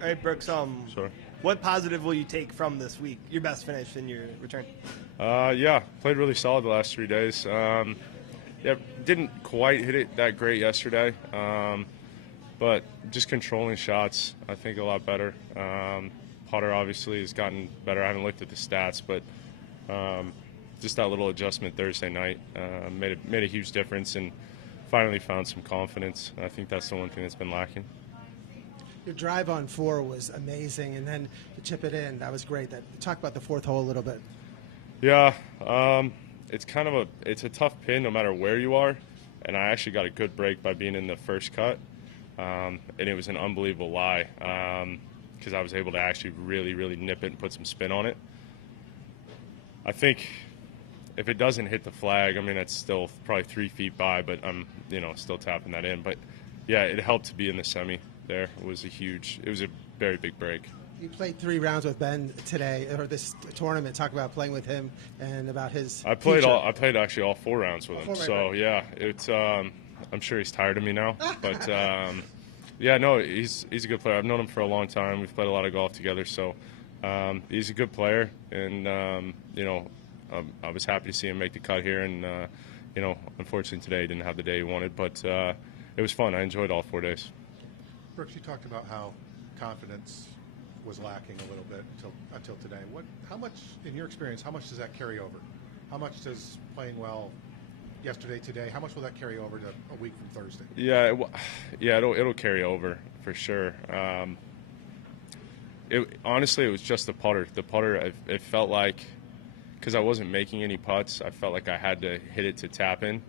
All right, Brooks. Sure. What positive will you take from this week? Your best finish in your return. Yeah, played really solid the last 3 days. Yeah, didn't quite hit it that great yesterday, but just controlling shots, I think, a lot better. Putter obviously has gotten better. I haven't looked at the stats, but just that little adjustment Thursday night made a huge difference, and finally found some confidence. I think that's the one thing that's been lacking. Your drive on 4 was amazing, and then to chip it in, that was great. Talk about the fourth hole a little bit. Yeah, it's a tough pin no matter where you are, and I actually got a good break by being in the first cut, and it was an unbelievable lie because I was able to actually really nip it and put some spin on it. I think if it doesn't hit the flag, I mean, it's still probably 3 feet by, but I'm still tapping that in. But yeah, it helped to be in the semi. There it was a very big break. You played 3 rounds with Ben today, or this tournament. Talk about playing with him and about his. I played actually all 4 rounds with him. So yeah, it's I'm sure he's tired of me now, but yeah, no, he's a good player. I've known him for a long time. We've played a lot of golf together, so he's a good player, and I was happy to see him make the cut here, and unfortunately today he didn't have the day he wanted, but it was fun. I enjoyed all 4 days. Brooks, you talked about how confidence was lacking a little bit until today. How much, in your experience, how much does that carry over? How much does playing well yesterday, today, how much will that carry over to a week from Thursday? Yeah, it'll carry over for sure. Honestly, it was just the putter. The putter, it felt like, because I wasn't making any putts, I felt like I had to hit it to tap in,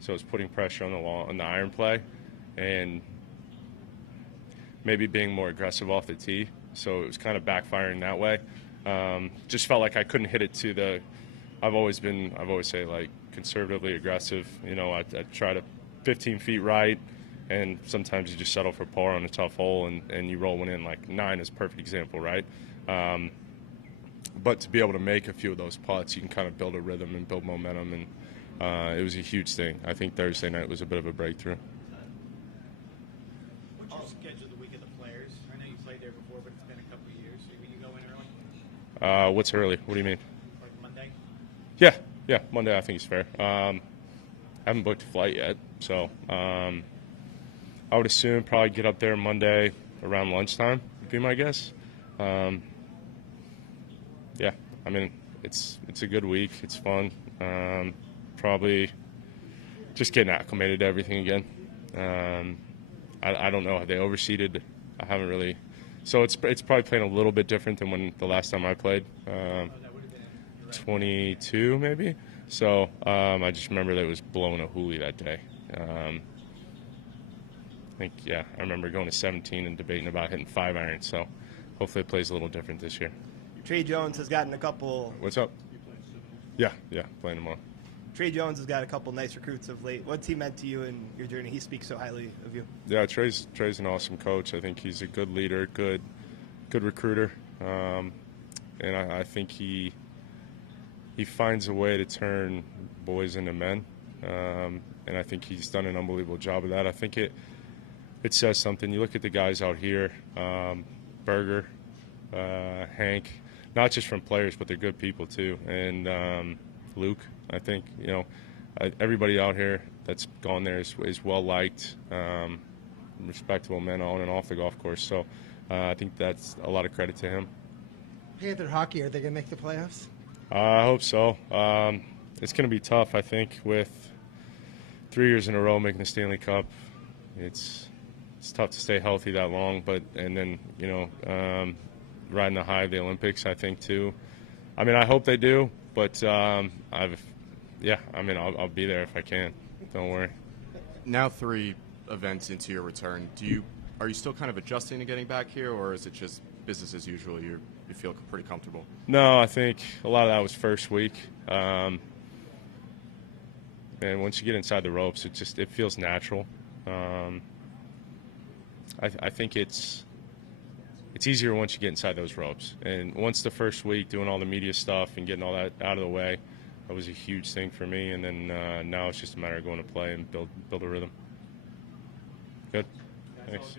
so it was putting pressure on the iron play, and maybe being more aggressive off the tee. So it was kind of backfiring that way. Just felt like I couldn't hit it to the. I've always say like conservatively aggressive. I try to 15 feet right, and sometimes you just settle for par on a tough hole and you roll one in. Like 9 is a perfect example, right? But to be able to make a few of those putts, you can kind of build a rhythm and build momentum, and it was a huge thing. I think Thursday night was a bit of a breakthrough. What's your schedule the week of the Players? I know you played there before, but it's been a couple of years. So will you go in early? What's early? What do you mean? Like Monday? Yeah, Monday I think is fair. I haven't booked a flight yet, so I would assume probably get up there Monday around lunchtime would be my guess. Yeah, I mean, it's a good week. It's fun. Probably just getting acclimated to everything again. I don't know. Have they overseeded? I haven't really. So it's probably playing a little bit different than when the last time I played. 22 maybe. So I just remember that it was blowing a hoolie that day. I think, yeah, I remember going to 17 and debating about hitting 5 iron. So hopefully it plays a little different this year. Trey Jones has gotten a couple. What's up? Yeah, playing tomorrow. Trey Jones has got a couple nice recruits of late. What's he meant to you in your journey? He speaks so highly of you. Yeah, Trey's an awesome coach. I think he's a good leader, good recruiter, and I think he finds a way to turn boys into men, and I think he's done an unbelievable job of that. I think it says something. You look at the guys out here, Berger, Hank, not just from players, but they're good people too, and Luke. I think everybody out here that's gone there is well liked, respectable men on and off the golf course. So I think that's a lot of credit to him. Panther hockey, are they going to make the playoffs? I hope so. It's going to be tough, I think, with 3 years in a row making the Stanley Cup. It's tough to stay healthy that long, and then riding the high of the Olympics, I think too. I mean, I hope they do, but I'll be there if I can. Don't worry. Now 3 events into your return, are you still kind of adjusting to getting back here, or is it just business as usual? You feel pretty comfortable? No, I think a lot of that was first week. And once you get inside the ropes, it feels natural. I think it's easier once you get inside those ropes. And once the first week doing all the media stuff and getting all that out of the way, that was a huge thing for me. And then now it's just a matter of going to play and build a rhythm. Good. Thanks.